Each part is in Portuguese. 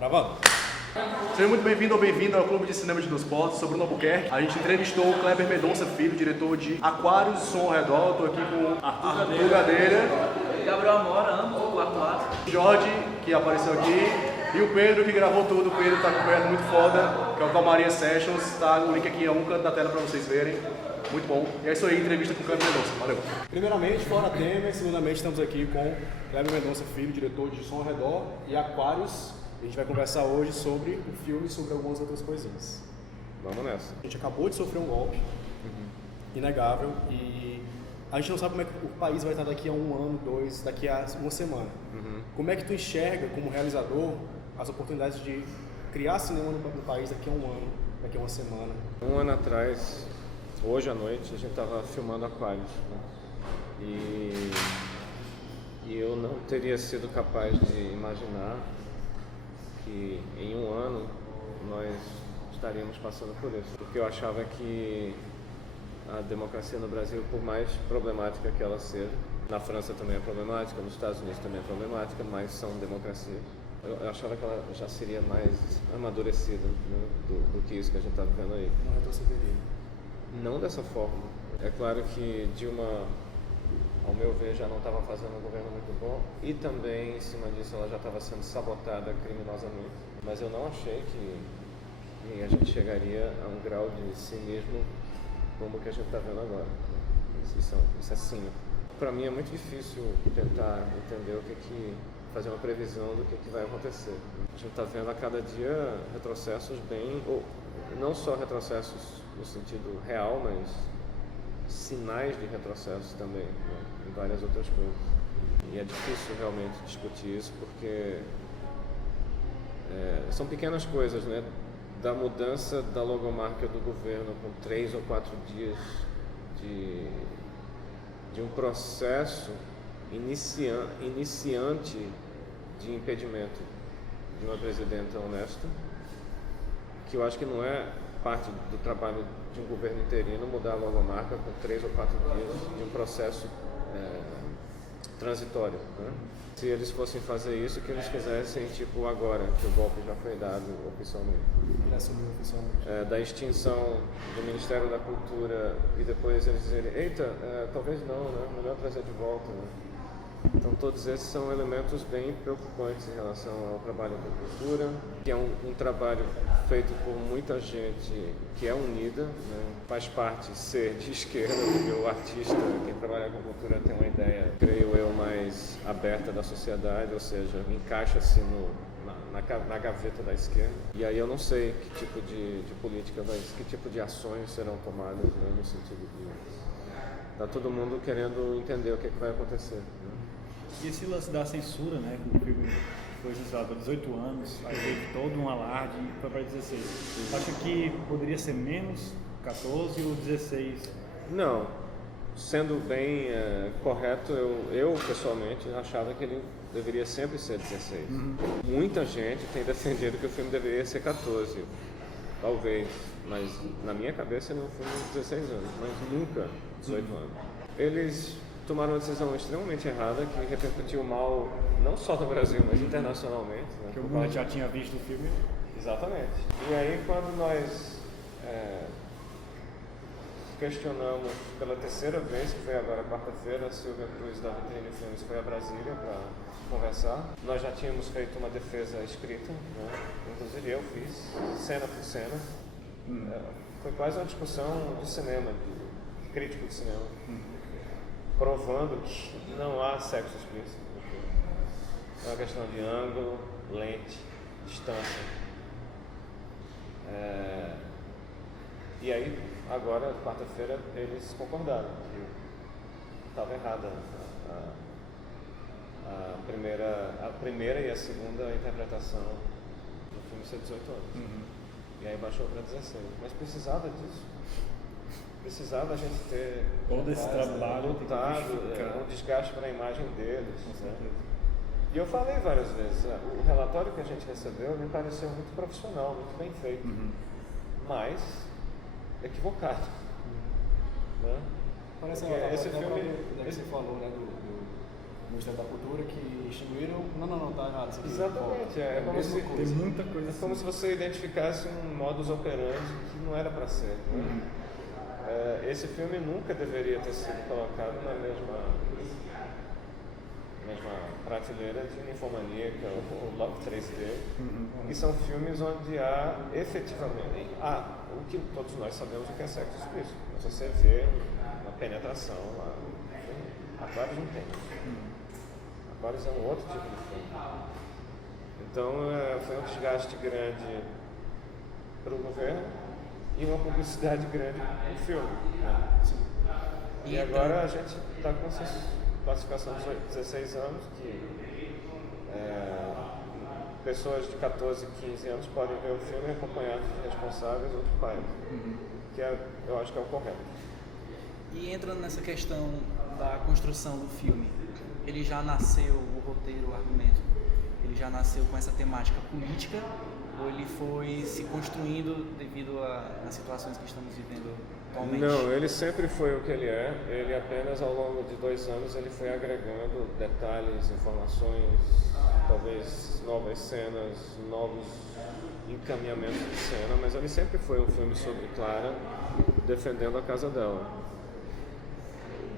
Gravando. Seja muito bem-vindo ou bem-vinda ao Clube de Cinema de Dos Portos, sou Bruno Albuquerque. A gente entrevistou o Kleber Mendonça Filho, diretor de Aquários e Som ao Redor. Estou aqui com Arthur Gadelha, Gabriel Amora, ambos do quarto ato. Jorge, que apareceu aqui, e o Pedro, que gravou tudo. O Pedro está com um projeto muito foda, que é o Calmaria Sessions. Tá o link aqui a um canto da tela para vocês verem. Muito bom. E é isso aí, entrevista com o Kleber Mendonça. Valeu. Primeiramente, fora Temer. Segundamente, estamos aqui com Kleber Mendonça Filho, diretor de Som ao Redor e Aquários. A gente vai conversar hoje sobre o filme e sobre algumas outras coisinhas. Vamos nessa. A gente acabou de sofrer um golpe, inegável, e a gente não sabe como é que o país vai estar daqui a um ano, dois, daqui a uma semana. Como é que tu enxerga, como realizador, as oportunidades de criar cinema no país daqui a um ano, daqui a uma semana? Um ano atrás, hoje à noite, a gente estava filmando Aquários, né? E eu não teria sido capaz de imaginar que em um ano nós estaríamos passando por isso. Porque eu achava que a democracia no Brasil, por mais problemática que ela seja, na França também é problemática, nos Estados Unidos também é problemática, mas são democracias. Eu achava que ela já seria mais amadurecida, né, do que isso que a gente está vivendo aí. Não retrocederia. Não dessa forma. É claro que Dilma, ao meu ver, já não estava fazendo um governo muito bom e também, em cima disso, ela já estava sendo sabotada criminosamente. Mas eu não achei que a gente chegaria a um grau de cinismo como o que a gente está vendo agora. Isso é cínico. Para mim é muito difícil tentar entender fazer uma previsão do que vai acontecer. A gente está vendo a cada dia retrocessos ou não só retrocessos no sentido real, mas sinais de retrocesso também, né, em várias outras coisas. E é difícil realmente discutir isso porque são pequenas coisas, né? Da mudança da logomarca do governo com 3 ou 4 dias de um processo iniciante de impedimento de uma presidenta honesta, que eu acho que não é parte do trabalho de um governo interino mudar a logomarca com 3 ou 4 dias de um processo transitório, né? Se eles fossem fazer isso, que eles quisessem, tipo, agora, que o golpe já foi dado oficialmente. Ele assumiu oficialmente. Da extinção do Ministério da Cultura e depois eles dizerem, eita, talvez não, né? Melhor trazer de volta, né? Então todos esses são elementos bem preocupantes em relação ao trabalho com cultura, que é um trabalho feito por muita gente que é unida, né? Faz parte ser de esquerda, porque o artista, quem trabalha com cultura tem uma ideia, creio eu, mais aberta da sociedade, ou seja, encaixa-se na gaveta da esquerda. E aí eu não sei que tipo de política, que tipo de ações serão tomadas, né? No sentido de tá todo mundo querendo entender o que vai acontecer, né? E esse lance da censura, né, que o filme foi censurado há 18 anos, aí teve todo um alarde e foi para 16. Acho que poderia ser menos 14 ou 16? Não, sendo bem correto, eu pessoalmente achava que ele deveria sempre ser 16. Muita gente tem defendido que o filme deveria ser 14, talvez, mas na minha cabeça ele é um filme de 16 anos, mas nunca 18 anos. Eles tomaram uma decisão extremamente errada que repercutiu mal não só no Brasil, mas internacionalmente. Né? Que o mundo já tinha visto o filme. Exatamente. E aí quando nós questionamos pela terceira vez, que foi agora quarta-feira, a Silvia Cruz da Vitrine Filmes foi a Brasília para conversar. Nós já tínhamos feito uma defesa escrita, né? Inclusive eu fiz, cena por cena. Foi quase uma discussão de cinema, de crítico de cinema. Provando que não há sexo explícito. É uma questão de ângulo, lente, distância. E aí, agora, quarta-feira, eles concordaram que estava errada a primeira e a segunda interpretação do filme ser 18 anos. E aí baixou para 16. Mas precisava disso. Precisava a gente ter todo esse trabalho lutado, um desgaste para a imagem deles. Né? E eu falei várias vezes, o relatório que a gente recebeu me pareceu muito profissional, muito bem feito, mas equivocado. Né? Parece esse filme filme que você falou, né, Ministério da Cultura que extinguiram. Não, tá errado. Isso aqui. Exatamente, é como se Tem muita coisa é como se você identificasse um modus operandi que não era para ser. Né? Esse filme nunca deveria ter sido colocado na mesma prateleira de Ninfomaníaca ou Love 3D, que são filmes onde há efetivamente o que todos nós sabemos o que é sexo explícito. Você vê uma penetração lá. Aquários não tem. Aquários é um outro tipo de filme. Então foi um desgaste grande para o governo e uma publicidade grande para o filme. Né? E agora a gente está com essa classificação de 16 anos que pessoas de 14, 15 anos podem ver o filme acompanhados de responsáveis ou de pais, que eu acho que é o correto. E entrando nessa questão da construção do filme, ele já nasceu, o roteiro, o argumento, ele já nasceu com essa temática política ou ele foi se construindo devido às situações que estamos vivendo atualmente? Não, ele sempre foi o que ele é. Ele apenas ao longo de 2 anos ele foi agregando detalhes, informações, talvez novas cenas, novos encaminhamentos de cena, mas ele sempre foi um filme sobre Clara defendendo a casa dela.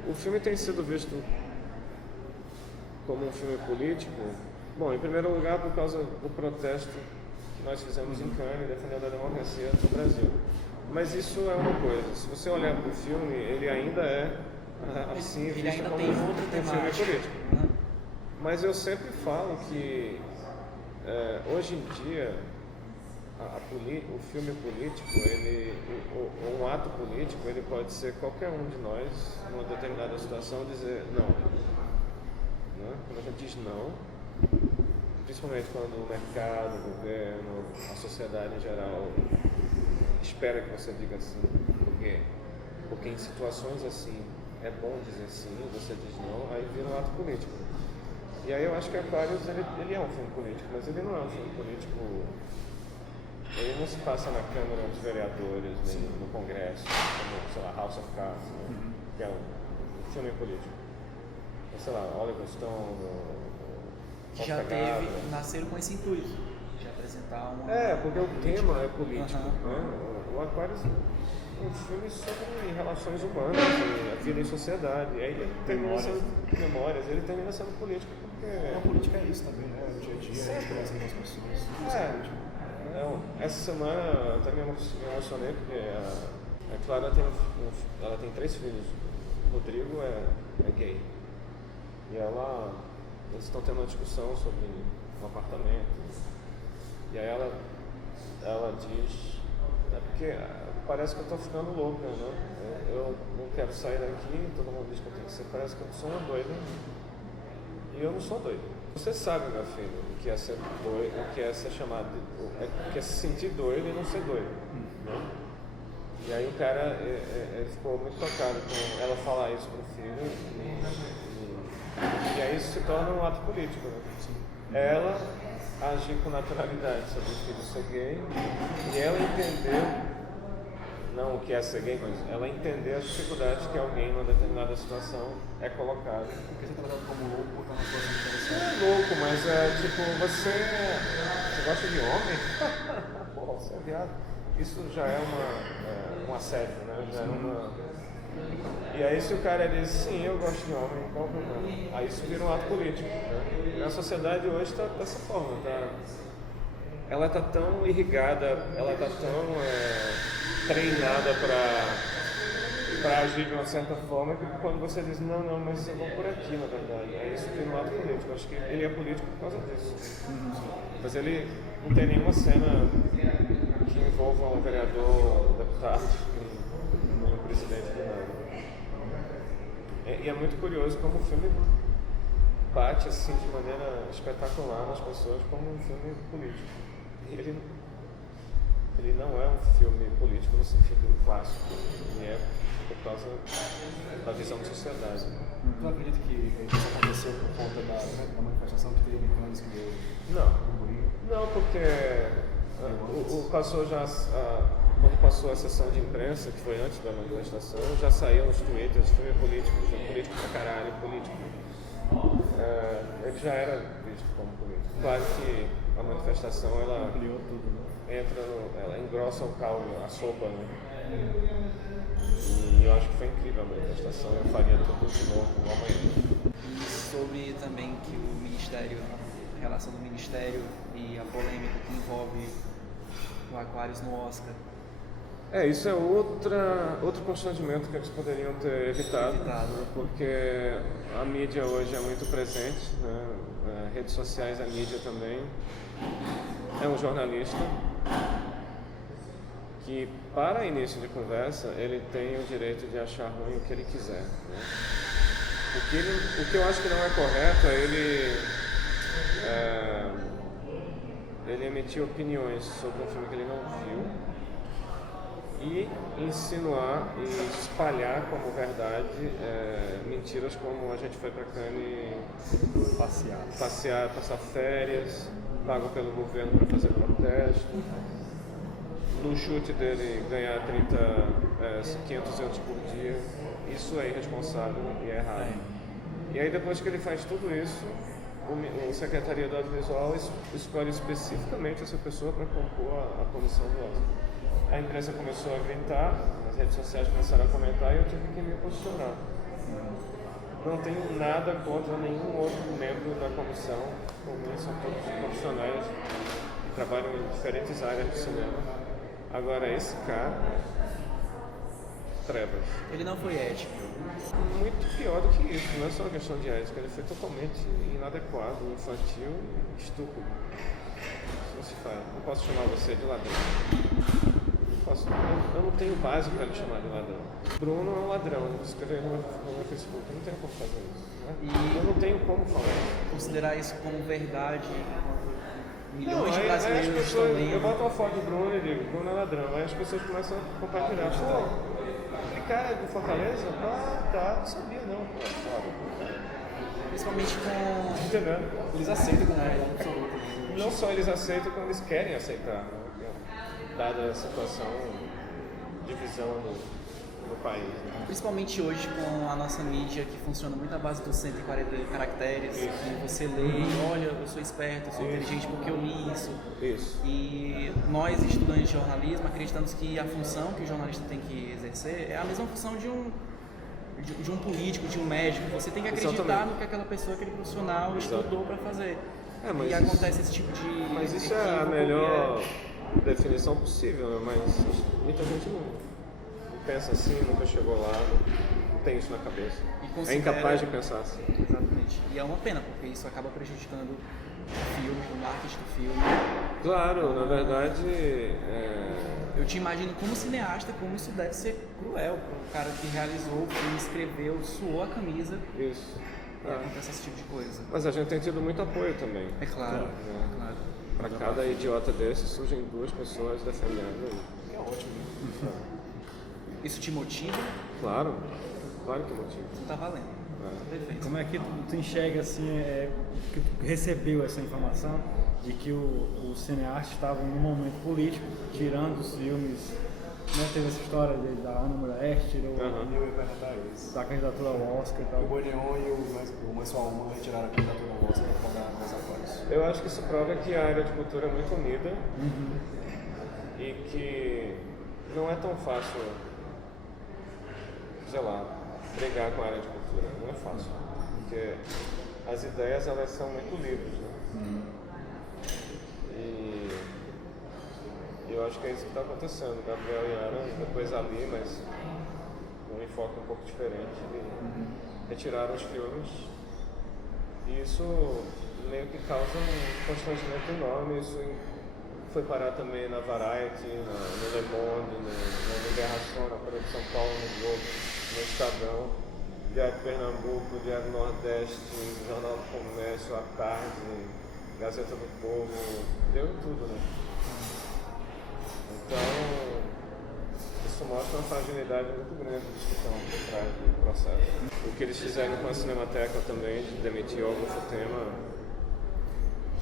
O filme tem sido visto como um filme político, bom, em primeiro lugar por causa do protesto que nós fizemos em Cannes defendendo a democracia no Brasil. Mas isso é uma coisa, se você olhar para o filme, ele ainda é assim, ele visto ainda como tem um outra filme temática, político. né? Mas eu sempre falo que hoje em dia o filme político, um ato político, ele pode ser qualquer um de nós, numa determinada situação, dizer não. Né? Quando a gente diz não, principalmente quando o mercado, o governo, a sociedade em geral espera que você diga sim, porque em situações assim é bom dizer sim, você diz não, aí vira um ato político. E aí eu acho que Aquarius ele é um filme político, mas ele não é um filme político. Ele não se passa na Câmara dos Vereadores, nem no Congresso, como, sei lá, House of Cards, né? Que é um filme político. Sei lá, Oliver Stone, Que já nasceram com esse intuito, de apresentar uma... porque o tema é político. Né? O Aquarius é um filme sobre relações humanas, a vida em sociedade. E aí ele termina sendo memórias, ele termina sendo político porque... A política é isso também, né? O dia a dia, a interação com as pessoas. Essa semana eu até me emocionei porque a Clara ela tem 3 filhos. O Rodrigo é gay. E eles estão tendo uma discussão sobre um apartamento. E aí ela diz, porque parece que eu estou ficando louca, né? Eu não quero sair daqui, todo mundo diz que eu tenho que ser, parece que eu sou uma doida. E eu não sou doido. Você sabe, meu filho, o que é ser doido, o que é ser chamado de, o que é se sentir doido e não ser doido. Né? E aí o cara ele ficou muito tocado com ela falar isso pro filho. E aí isso se torna um ato político. Né? Ela agir com naturalidade sobre o filho ser gay e ela entender, não o que é ser gay, mas ela entender as dificuldades que alguém numa determinada situação é colocado. Porque você está tratado como louco por uma situação interessante. Não é louco, mas é tipo, você gosta de homem? Pô, você é viado. Isso já é um assédio, né? Já é uma... E aí se o cara diz, sim, eu gosto de homem, qual o problema? Aí isso vira um ato político. Né? E a sociedade hoje está dessa forma, ela está tão irrigada, ela está tão treinada para agir de uma certa forma que quando você diz, não, mas eu vou por aqui, na verdade, aí isso vira um ato político. Eu acho que ele é político por causa disso. Mas ele não tem nenhuma cena que envolva um vereador, um deputado, um presidente de nada. E é muito curioso como o filme bate assim de maneira espetacular nas pessoas como um filme político. E ele não é um filme político no sentido clássico, ele é por causa da visão da sociedade. Tu acredita que isso aconteceu por conta da manifestação que teve em Cannes que deu burburinho? Não, porque quando passou a sessão de imprensa, que foi antes da manifestação, já saiu nos twitters, filme político pra caralho, político. ele já era visto como político. Claro que a manifestação ela Ampliou tudo, né? ela engrossa o caldo, a sopa, né? E eu acho que foi incrível a manifestação, eu faria tudo de novo amanhã. E sobre também que o Ministério, a relação do Ministério e a polêmica que envolve o Aquarius no Oscar. Isso é outro constrangimento que eles poderiam ter evitado. Porque a mídia hoje é muito presente, né? Redes sociais, a mídia também. É um jornalista que, para início de conversa, ele tem o direito de achar ruim o que ele quiser. Né? O que eu acho que não é correto é ele emitir opiniões sobre um filme que ele não viu e insinuar e espalhar como verdade mentiras como a gente foi para Cannes passear, passar férias, pago pelo governo para fazer protesto, no chute dele ganhar 500 euros por dia. Isso é irresponsável e é errado. E aí depois que ele faz tudo isso, o Secretaria do Audiovisual escolhe especificamente essa pessoa para compor a comissão do Oscar. A imprensa começou a gritar, as redes sociais começaram a comentar e eu tive que me posicionar. Não tenho nada contra nenhum outro membro da comissão, por mim são todos profissionais que trabalham em diferentes áreas do cinema. Agora esse cara, trevas. Ele não foi ético. Muito pior do que isso, não é só uma questão de ética, ele foi totalmente inadequado, infantil e estúpido. Isso não se faz. Não posso chamar você de ladrão. Eu não tenho base para ele chamar de ladrão. Bruno é um ladrão, ele escreveu no meu Facebook, eu não tenho como fazer isso. Né? Eu não tenho como falar isso. Considerar isso como verdade, milhões de brasileiros estão lendo. Eu boto uma foto do Bruno e digo, Bruno é ladrão, aí as pessoas começam a compartilhar. Aquele cara é do Fortaleza? Tá, não sabia não. Principalmente com... Entendendo? Eles aceitam com verdade absoluta. Não só eles aceitam, como eles querem aceitar, né? Dada a situação de divisão no país. Né? Principalmente hoje com a nossa mídia que funciona muito à base dos 140 caracteres, Isso. que você lê e olha, eu sou esperto, eu sou inteligente porque eu li isso. Isso. E nós, estudantes de jornalismo, acreditamos que a função que o jornalista tem que exercer é a mesma função de um político, de um médico. Você tem que acreditar Exatamente. no que aquela pessoa, aquele profissional estudou para fazer. Mas e acontece esse tipo de... Mas isso é a melhor definição possível, né? Mas muita gente não pensa assim, nunca chegou lá, não tem isso na cabeça. É incapaz de pensar assim. Exatamente. E é uma pena, porque isso acaba prejudicando o filme, o marketing do filme. Claro, na verdade... Eu te imagino como cineasta, como isso deve ser cruel para o cara que realizou o filme, escreveu, suou a camisa. Isso. E acontece esse tipo de coisa. Mas a gente tem tido muito apoio também. É claro, claro. Para cada idiota desse surgem duas pessoas defendendo. É ótimo. Isso te motiva? Claro que motiva. Não tá valendo. Perfeito. Como é que tu enxerga assim, que tu recebeu essa informação de que os cineastas estavam num momento político, tirando os filmes, né? Teve essa história da Ana Muraes, tirou Eu ia perguntar isso. da candidatura ao Oscar e tal. O Boneon e o Mensual Uma retiraram a candidatura ao Oscar para dar mais Aquarius. Eu acho que isso prova que a área de cultura é muito unida e que não é tão fácil, sei lá, brigar com a área de cultura. Não é fácil, porque as ideias elas são muito livres, né? E eu acho que é isso que está acontecendo. Gabriel e Ana, depois ali, mas com um enfoque um pouco diferente, retiraram os filmes e isso meio que causa um constrangimento enorme. Isso foi parar também na Variety, no Le Monde, na Liberação, na Folha de São Paulo, no Globo, no Estadão, Diário de Pernambuco, Diário do Nordeste, Jornal do Comércio, à tarde, Gazeta do Povo, deu em tudo, né? Então, isso mostra uma fragilidade muito grande dos que estão por trás do processo. O que eles fizeram com a Cinemateca também, de demitir algum tema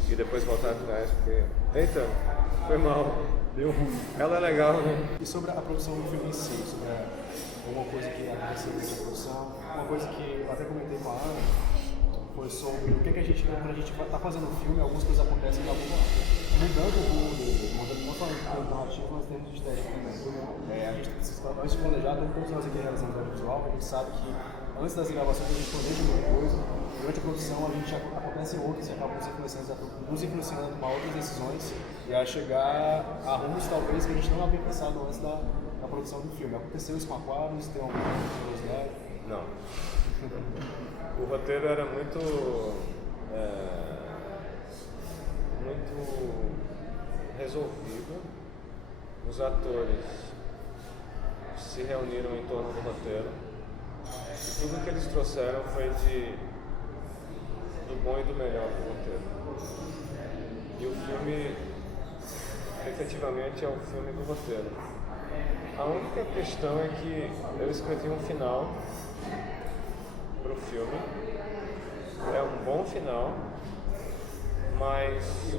e depois voltar atrás, porque... Eita, foi mal. Deu ruim. Ela é legal, né? E sobre a produção do filme em si, sobre alguma coisa que aconteceu nessa produção, uma coisa que eu até comentei com a Ana, foi sobre o que a gente, quando a gente está fazendo um filme, algumas coisas acontecem e acabam mudando o rumo, mudando não só em narrativa, mas em termos de estética também. A gente precisa, antes de planejar, todos nós aqui realizando audiovisual, a gente sabe que antes das gravações a gente planeja muita coisa, durante a produção a gente acontecem outras e acabam nos influenciando a tomar outras decisões e a chegar a rumos talvez que a gente não havia pensado antes da produção do filme. Aconteceu isso com Aquarius, tem alguma curiosidade? Não. O roteiro era muito resolvido. Os atores se reuniram em torno do roteiro. E tudo que eles trouxeram foi do bom e do melhor do roteiro. E o filme, efetivamente, é o filme do roteiro. A única questão é que eu escrevi um final para o filme. É um bom final, mas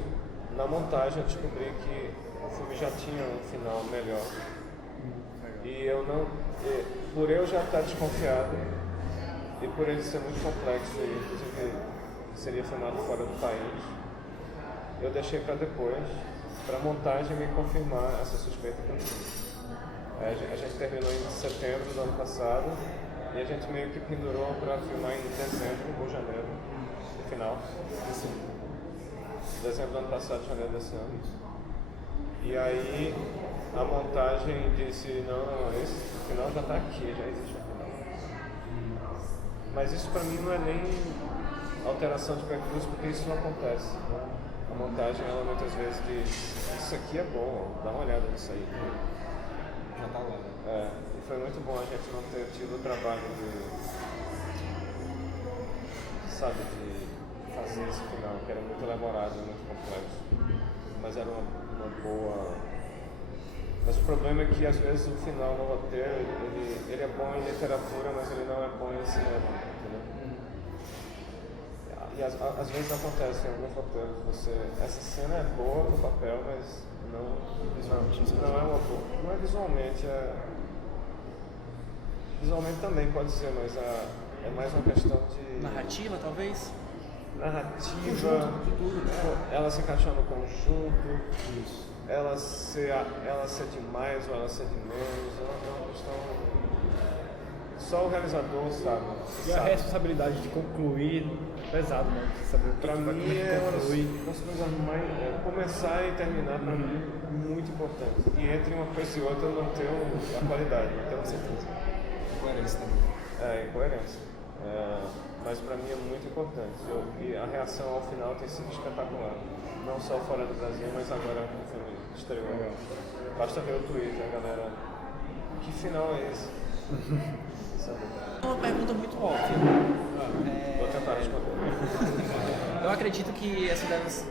na montagem eu descobri que o filme já tinha um final melhor. E eu não, por eu já estar desconfiado e por ele ser muito complexo e inclusive seria filmado fora do país, eu deixei para depois, para a montagem me confirmar essa suspeita que eu tinha. A gente terminou em setembro do ano passado e a gente meio que pendurou para filmar em dezembro ou janeiro, no final. Dezembro do ano passado, janeiro desse ano. E aí a montagem disse, não, esse final já está aqui, já existe um final. Mas isso para mim não é nem alteração de percurso, porque isso não acontece. Né? A montagem, ela muitas vezes diz, isso aqui é bom, dá uma olhada nisso aí. Já tá lá. E foi muito bom a gente não ter tido o trabalho de fazer esse final, que era muito elaborado, muito complexo. Mas era uma boa... Mas o problema é que às vezes o final no roteiro, ele é bom em literatura, mas ele não é bom em cinema, entendeu? E às vezes acontece em alguns roteiros, essa cena é boa no papel, mas não é uma boa. Não é visualmente, visualmente também pode ser, mas é mais uma questão de... Narrativa, talvez? Narrativa, ela se encaixar no conjunto, ela ser de mais ou ela ser de menos, é uma questão... Só o realizador sabe. E a responsabilidade de concluir, pesado, né? Saber pra mim é uma das coisas mais... começar e terminar, pra mim, muito importante. E entre uma coisa e outra não ter a qualidade, não ter uma certeza. Coerência também. Incoerência. Mas pra mim é muito importante. E a reação ao final tem sido espetacular. Não só fora do Brasil, mas agora no filme exterior. Basta ver o Twitter, a galera... Que final é esse? É uma pergunta muito óbvia. Vou tentar responder. Eu acredito que essa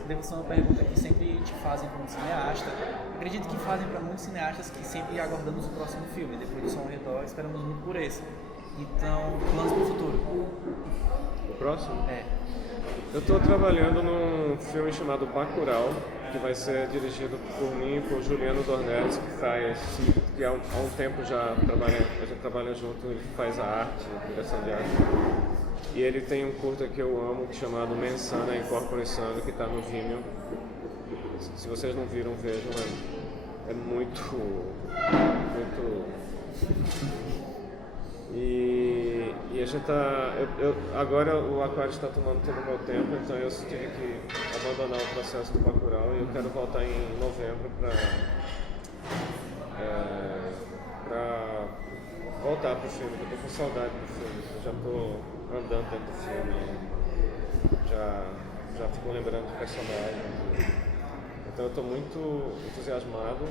deve ser uma pergunta que sempre te fazem como cineasta. Acredito que fazem para muitos cineastas que sempre aguardamos o próximo filme. Depois do Som ao Redor, esperamos muito por esse. Então, planos para o futuro. O próximo? É. Eu estou trabalhando num filme chamado Bacurau, que vai ser dirigido por mim e por Juliano Dornelles, que há um tempo já a gente trabalha junto, ele faz a arte, a direção de arte. E ele tem um curta que eu amo, chamado Mensana Incorpore Sano, que está no Vimeo. Se vocês não viram, vejam, é muito... E a gente tá... agora o Aquarius está tomando todo o meu tempo, então eu tive que abandonar o processo do Bacurau e eu quero voltar em novembro para voltar pro filme, eu tô com saudade do filme, eu já tô andando dentro do filme, já fico lembrando de personagens, então eu tô muito entusiasmado.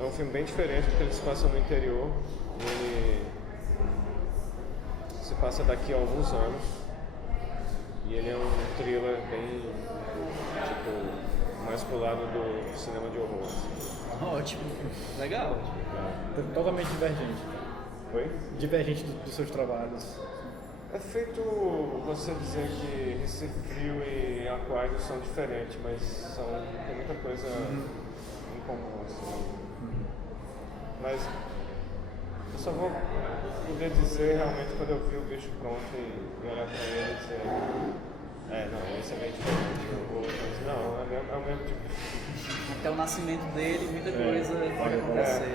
É um filme bem diferente porque ele se passa no interior, ele se passa daqui a alguns anos e ele é um thriller bem, mais pro lado do cinema de horror. Ótimo, legal. Totalmente divergente. Oi? Divergente dos seus trabalhos. É feito você dizer que Recife Frio e Aquário são diferentes, mas tem muita coisa em comum, assim. Mas Eu só vou poder dizer realmente quando eu vi o bicho pronto e olhar pra ele e dizer não, esse é meio diferente, o outro, mas não, é o mesmo tipo de filme. Até o nascimento dele, muita coisa pode acontecer.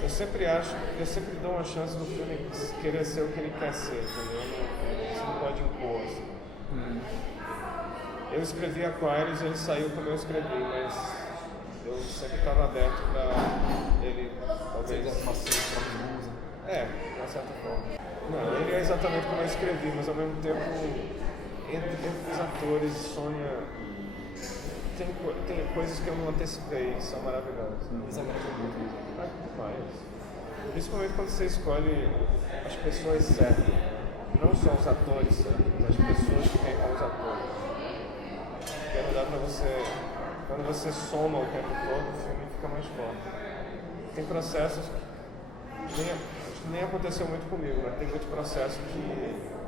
Eu sempre acho, eu sempre dou uma chance do filme querer ser o que ele quer ser, entendeu? Você não pode impor, assim. Eu escrevi Aquarius e ele saiu como eu escrevi, mas eu sempre estava aberto para ele, talvez... De uma certa forma. Não, ele é exatamente como eu escrevi, mas ao mesmo tempo, entre os atores, Sônia... Tem coisas que eu não antecipei, que são maravilhosas. Principalmente quando você escolhe as pessoas certas. Não só os atores certos, mas as pessoas que vêm com os atores. Porque não dá pra você... Quando você soma o tempo todo, o filme fica mais forte. Tem processos que nem aconteceu muito comigo, mas tem muito processo que...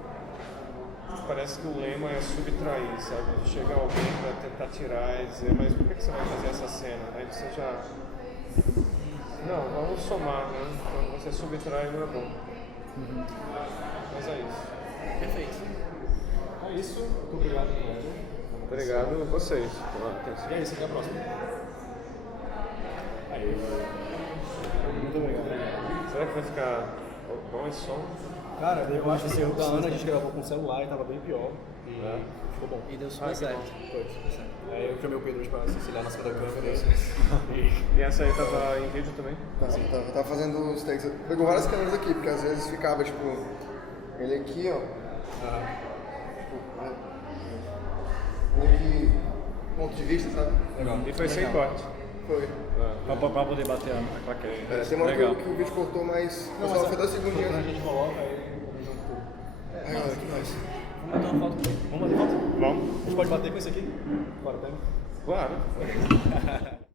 Parece que o lema é subtrair, sabe? Chega alguém para tentar tirar e dizer, mas por que você vai fazer essa cena? Aí você já... Não, vamos somar, né? Quando você subtrai não é bom. Mas é isso. Perfeito. É isso, muito obrigado. Obrigado a vocês. E é isso, até a próxima. Muito obrigado. Será que vai ficar bom esse som? Cara, eu acho que o da Ana a gente gravou com o celular e tava bem pior. E ficou bom. E deu super certo. Foi super certo. Aí eu chamei o Pedro hoje pra se auxiliar na segunda câmera. E essa aí tava em vídeo também? Tá, sim, tava fazendo os takes. Pegou várias câmeras aqui, porque às vezes ficava, tipo, ele aqui, ó. Ele aqui, ponto de vista, sabe? Legal. E foi sem corte. Foi. Pra poder bater a claquete. Tem uma hora Legal. que o vídeo cortou, mas Não, só mas foi 2 segundinhos. quando a gente coloca aí, junto tudo. Ai, galera, que mais? Vamos bater uma foto com ele. Vamos bater foto? Vamos? A gente pode bater com isso aqui? Bora, pega. Claro.